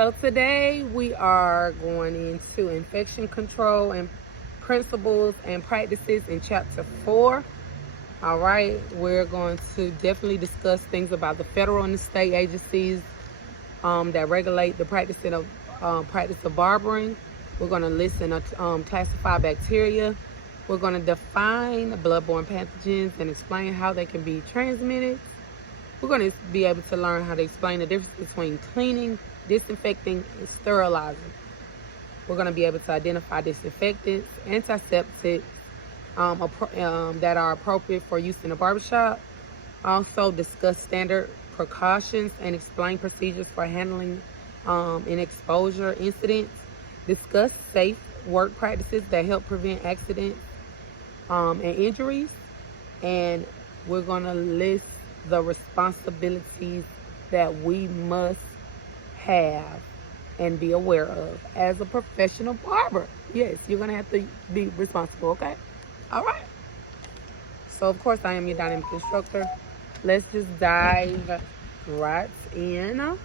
So today we are going into infection control and principles and practices in chapter 4. All right, we're going to definitely discuss things about the federal and the state agencies that regulate the practice of barbering. We're going to listen to classify bacteria. We're going to define bloodborne pathogens and explain how they can be transmitted. We're going to be able to learn how to explain the difference between cleaning, disinfecting, and sterilizing. We're going to be able to identify disinfectants, antiseptics that are appropriate for use in a barbershop. Also discuss standard precautions and explain procedures for handling in exposure incidents. Discuss safe work practices that help prevent accidents and injuries. And we're going to list the responsibilities that we must have and be aware of as a professional barber. Yes, you're going to have to be responsible, okay? All right. So, of course, I am your dynamic instructor. Let's just dive right in.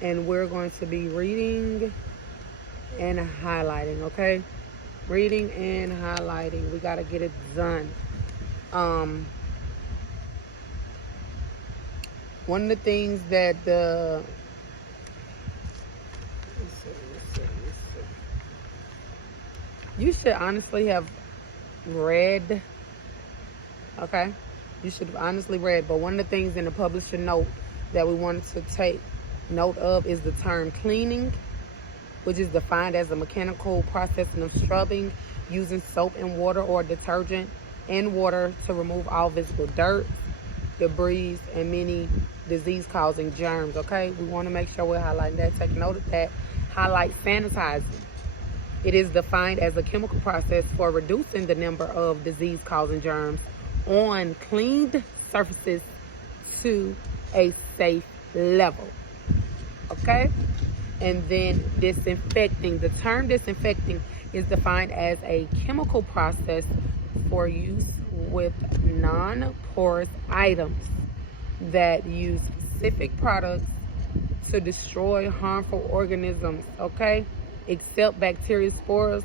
And we're going to be reading and highlighting, okay? Reading and highlighting. We got to get it done. One of the things that you should honestly have read, okay? You should have honestly read, but one of the things in the publisher note that we wanted to take note of is the term cleaning, which is defined as a mechanical processing of scrubbing using soap and water or detergent and water to remove all visible dirt, debris, and many disease-causing germs, okay? We want to make sure we're highlighting that. Take note of that. Highlight sanitizing. It is defined as a chemical process for reducing the number of disease-causing germs on cleaned surfaces to a safe level, okay? And then disinfecting. The term disinfecting is defined as a chemical process for use with non-porous items that use specific products to destroy harmful organisms, okay? Except bacteria spores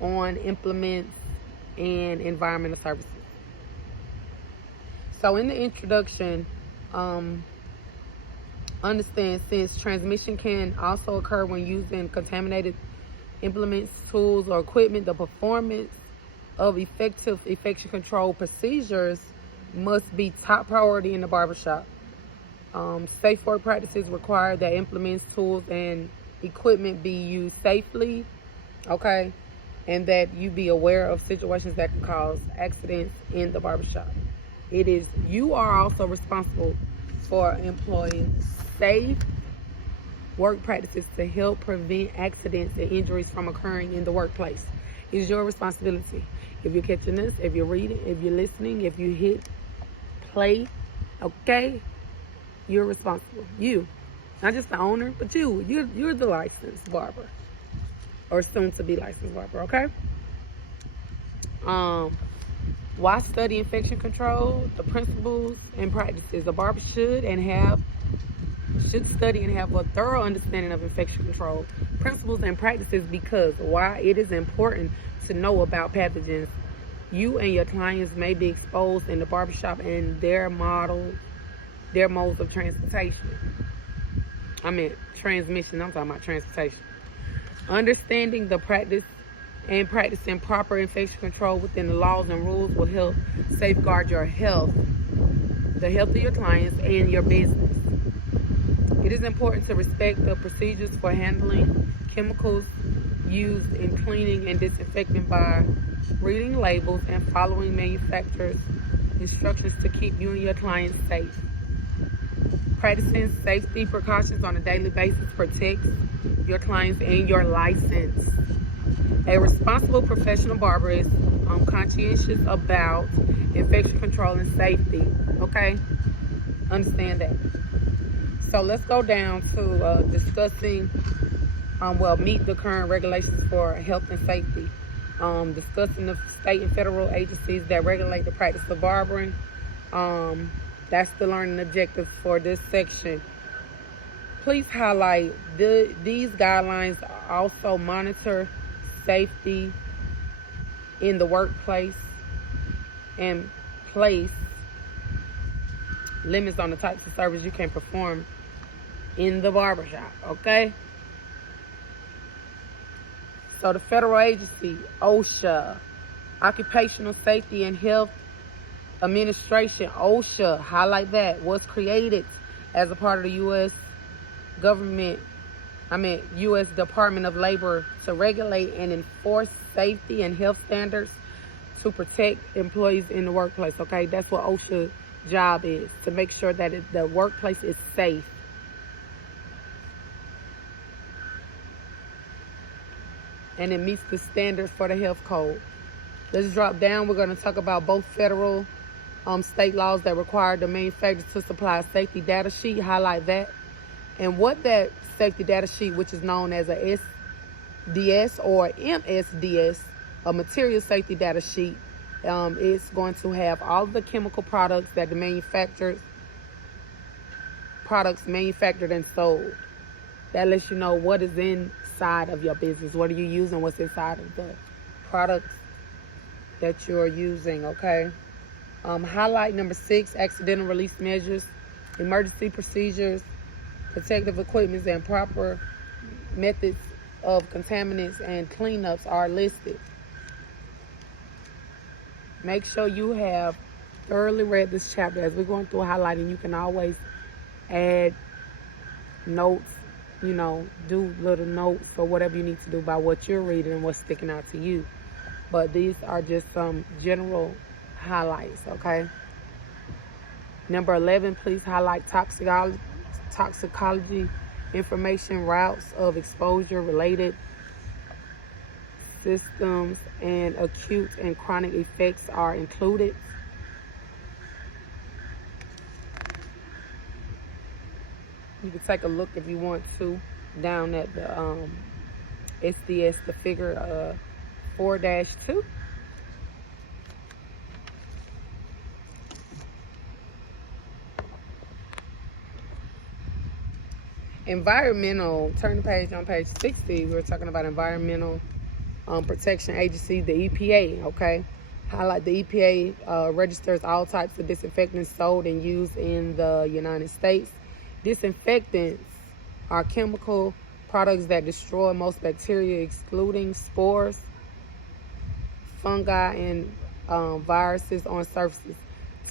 on implements and environmental services. So in the introduction, understand since transmission can also occur when using contaminated implements, tools, or equipment, the performance of effective infection control procedures must be top priority in the barbershop. Safe work practices require that implements, tools, and equipment be used safely, okay? And that you be aware of situations that can cause accidents in the barbershop. You are also responsible for employing safe work practices to help prevent accidents and injuries from occurring in the workplace. It's your responsibility. If you're catching this, if you're reading, if you're listening, if you hit play, okay, you're responsible. You, not just the owner, but you're the licensed barber or soon to be licensed barber, okay? Why study infection control? The principles and practices. A barber should study and have a thorough understanding of infection control principles and practices, because why it is important to know about pathogens you and your clients may be exposed in the barbershop and their modes of transportation. Transmission. I'm talking about transportation. Understanding the practice and practicing proper infection control within the laws and rules will help safeguard your health, the health of your clients, and your business. It is important to respect the procedures for handling chemicals used in cleaning and disinfecting by reading labels and following manufacturer's instructions to keep you and your clients safe. Practicing safety precautions on a daily basis protects your clients and your license. A responsible professional barber is conscientious about infection control and safety, okay? Understand that. So let's go down to discussing, meet the current regulations for health and safety. Discussing the state and federal agencies that regulate the practice of barbering. That's the learning objectives for this section. Please highlight these guidelines also monitor safety in the workplace and place limits on the types of service you can perform in the barbershop, okay? So the federal agency, OSHA, Occupational Safety and Health Administration, OSHA, highlight that, was created as a part of the U.S. U.S. Department of Labor to regulate and enforce safety and health standards to protect employees in the workplace, okay? That's what OSHA's job is, to make sure that the workplace is safe. And it meets the standards for the health code. Let's drop down. We're going to talk about both federal state laws that require the manufacturer to supply a safety data sheet. Highlight that. And what that safety data sheet, which is known as a SDS or MSDS, a material safety data sheet, is going to have all the chemical products that the products manufactured and sold. That lets you know what is inside of your business. What are you using? What's inside of the products that you're using, okay? Highlight number 6, accidental release measures, emergency procedures, protective equipment, and proper methods of contaminants and cleanups are listed. Make sure you have thoroughly read this chapter. As we're going through highlighting, you can always add notes, do little notes or whatever you need to do about what you're reading and what's sticking out to you. But these are just some general highlights, okay? Number 11, please highlight toxicology information, routes of exposure, related systems, and acute and chronic effects are included. You can take a look if you want to down at the SDS, the figure 4-2. Environmental, turn the page on page 60. We're talking about Environmental Protection Agency, the EPA, okay? Highlight the EPA registers all types of disinfectants sold and used in the United States. Disinfectants are chemical products that destroy most bacteria, excluding spores, fungi, and viruses on surfaces.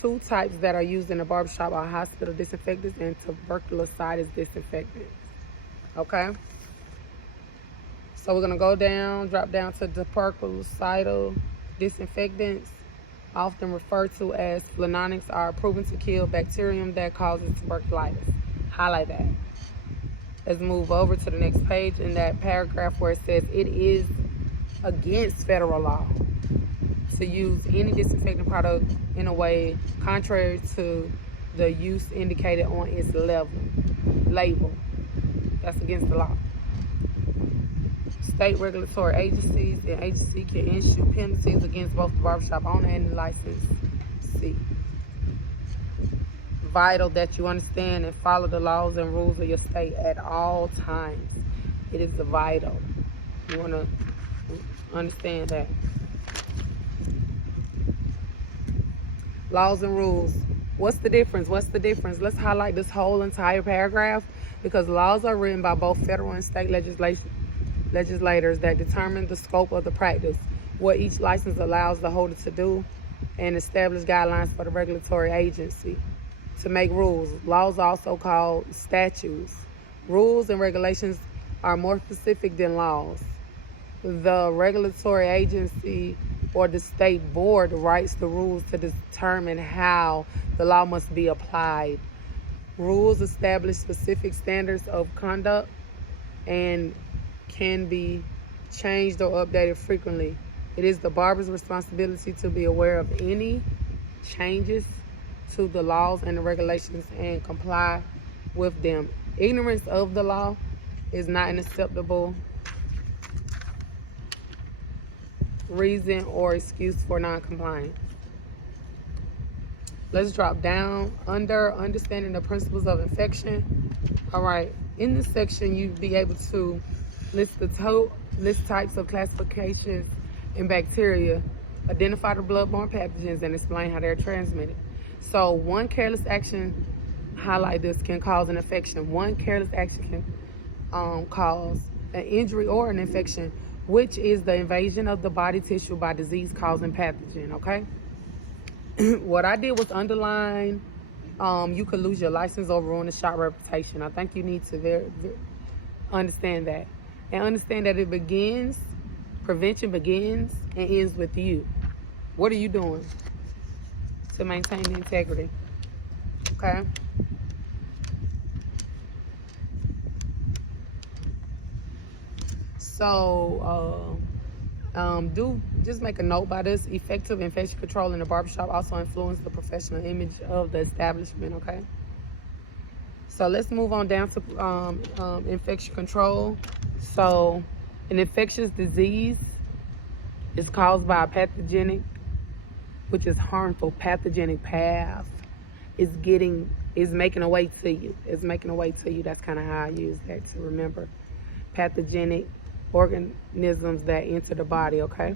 2 types that are used in the barbershop are hospital disinfectants and tuberculosis disinfectants. Okay? So we're going to go down, drop down to tuberculosis disinfectants, often referred to as flavonics, are proven to kill bacterium that causes tuberculosis. Highlight that. Let's move over to the next page in that paragraph where it says it is against federal law to use any disinfectant product in a way contrary to the use indicated on its label. That's against the law. State regulatory agencies and agency can issue penalties against both the barbershop owner and the licensee. Vital that you understand and follow the laws and rules of your state at all times. It is vital. You want to understand that. Laws and rules. What's the difference? What's the difference? Let's highlight this whole entire paragraph, because laws are written by both federal and state legislators that determine the scope of the practice, what each license allows the holder to do, and establish guidelines for the regulatory agency to make rules. Laws are also called statutes. Rules and regulations are more specific than laws. The regulatory agency or the state board writes the rules to determine how the law must be applied. Rules establish specific standards of conduct and can be changed or updated frequently. It is the barber's responsibility to be aware of any changes to the laws and the regulations and comply with them. Ignorance of the law is not an acceptable reason or excuse for non-compliance. Let's drop down under understanding the principles of infection. All right, In this section, you'll be able to list types of classifications in bacteria, identify the bloodborne pathogens, and explain how they're transmitted. So one careless action, highlight this, can cause an infection. One careless action can cause an injury or an infection, which is the invasion of the body tissue by disease-causing pathogen, okay? What I did was underline, you could lose your license or ruin a shop reputation. I think you need to understand that. And understand that prevention begins and ends with you. What are you doing to maintain the integrity? Okay? So, just make a note by this. Effective infection control in the barbershop also influence the professional image of the establishment, okay? So let's move on down to infection control. So an infectious disease is caused by a pathogenic, which is harmful pathogenic path, is making a way to you. It's making a way to you. That's kind of how I use that to remember. Pathogenic organisms that enter the body, okay?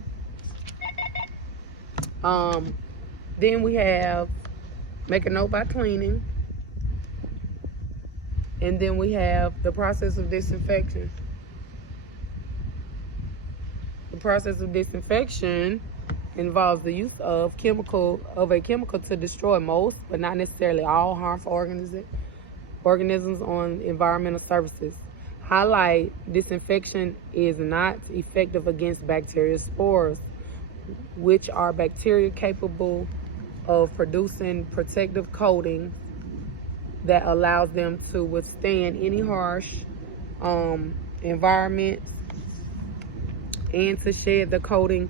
Then we have make a note by cleaning. And then we have the process of disinfection. The process of disinfection involves the use of a chemical to destroy most, but not necessarily all, harmful organisms on environmental surfaces. Highlight: disinfection is not effective against bacterial spores, which are bacteria capable of producing protective coating that allows them to withstand any harsh environments and to shed the coating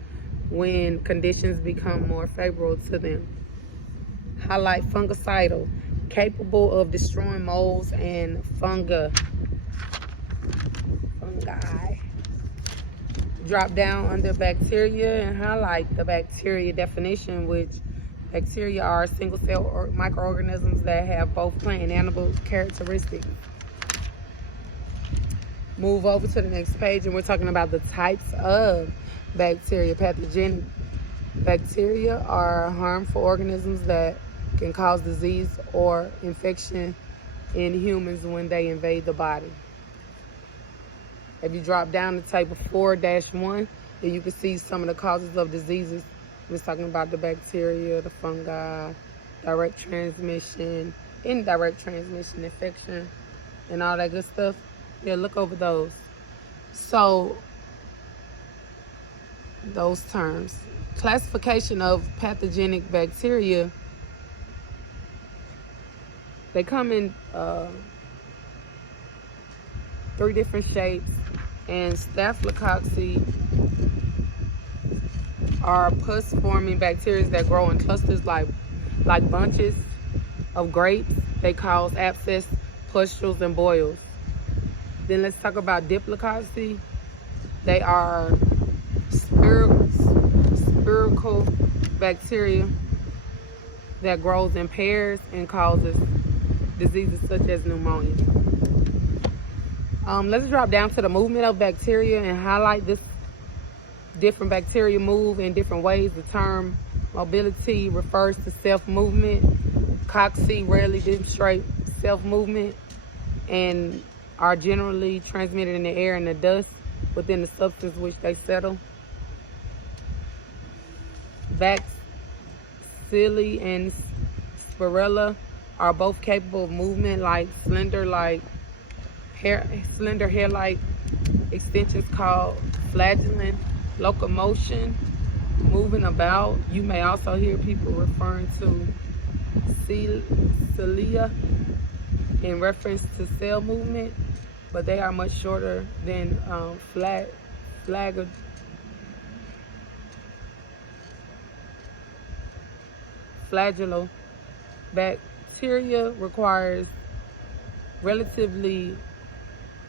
when conditions become more favorable to them. Highlight: fungicidal, capable of destroying molds and fungi. Drop down under bacteria and highlight the bacteria definition, which bacteria are single-cell or microorganisms that have both plant and animal characteristics. Move over to the next page, and we're talking about the types of bacteria. Pathogenic bacteria are harmful organisms that can cause disease or infection in humans when they invade the body. If you drop down to table 4-1, then you can see some of the causes of diseases. We're talking about the bacteria, the fungi, direct transmission, indirect transmission, infection, and all that good stuff. Yeah, look over those. So, those terms. Classification of pathogenic bacteria. They come in 3 different shapes, and Staphylococcus are pus-forming bacteria that grow in clusters like bunches of grapes. They cause abscess, pustules, and boils. Then let's talk about Diplococcus. They are spherical bacteria that grows in pairs and causes diseases such as pneumonia. Let's drop down to the movement of bacteria and highlight this. Different bacteria move in different ways. The term mobility refers to self-movement. Cocci rarely demonstrate self-movement and are generally transmitted in the air and the dust within the substance which they settle. Bacilli and Spirella are both capable of movement, like slender hair-like extensions called flagellum. Locomotion, moving about. You may also hear people referring to cilia in reference to cell movement, but they are much shorter than flagellum. Bacteria requires relatively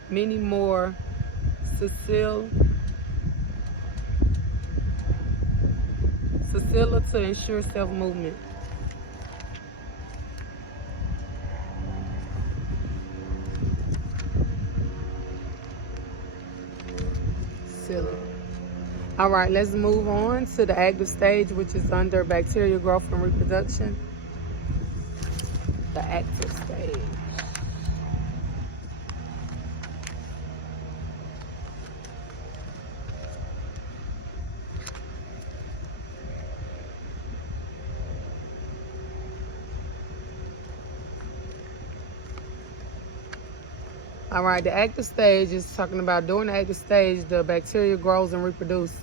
many more cilia to ensure self-movement. bacilli. All right, let's move on to the active stage, which is under bacterial growth and reproduction. The active stage. All right, the active stage is talking about during the active stage, the bacteria grows and reproduces.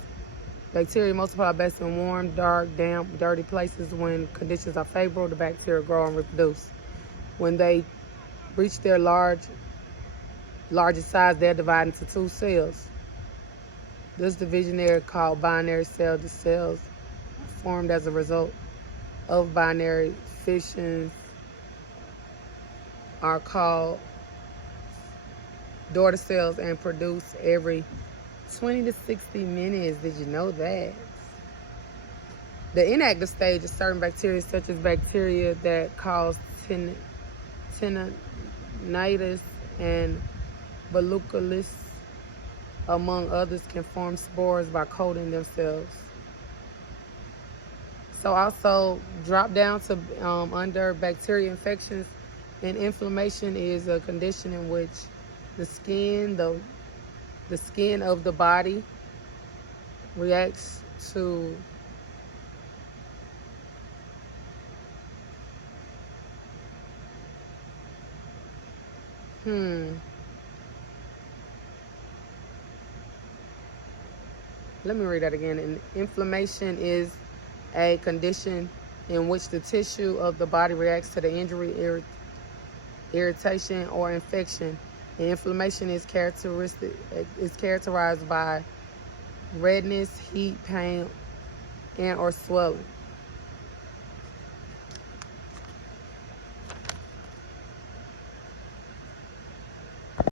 Bacteria multiply best in warm, dark, damp, dirty places. When conditions are favorable, the bacteria grow and reproduce. When they reach their largest size, they're divided into two cells. This division is called binary cell. The cells formed as a result of binary fissions are called daughter cells and produce every 20 to 60 minutes. Did you know that? The inactive stage is certain bacteria, such as bacteria that cause tendinitis and baluculis, among others, can form spores by coating themselves. So also drop down to under bacteria infections and inflammation is a condition in which the skin of the body reacts to let me read that again. And inflammation is a condition in which the tissue of the body reacts to the injury, irritation, or infection. And inflammation is characterized by redness, heat, pain, and or swelling.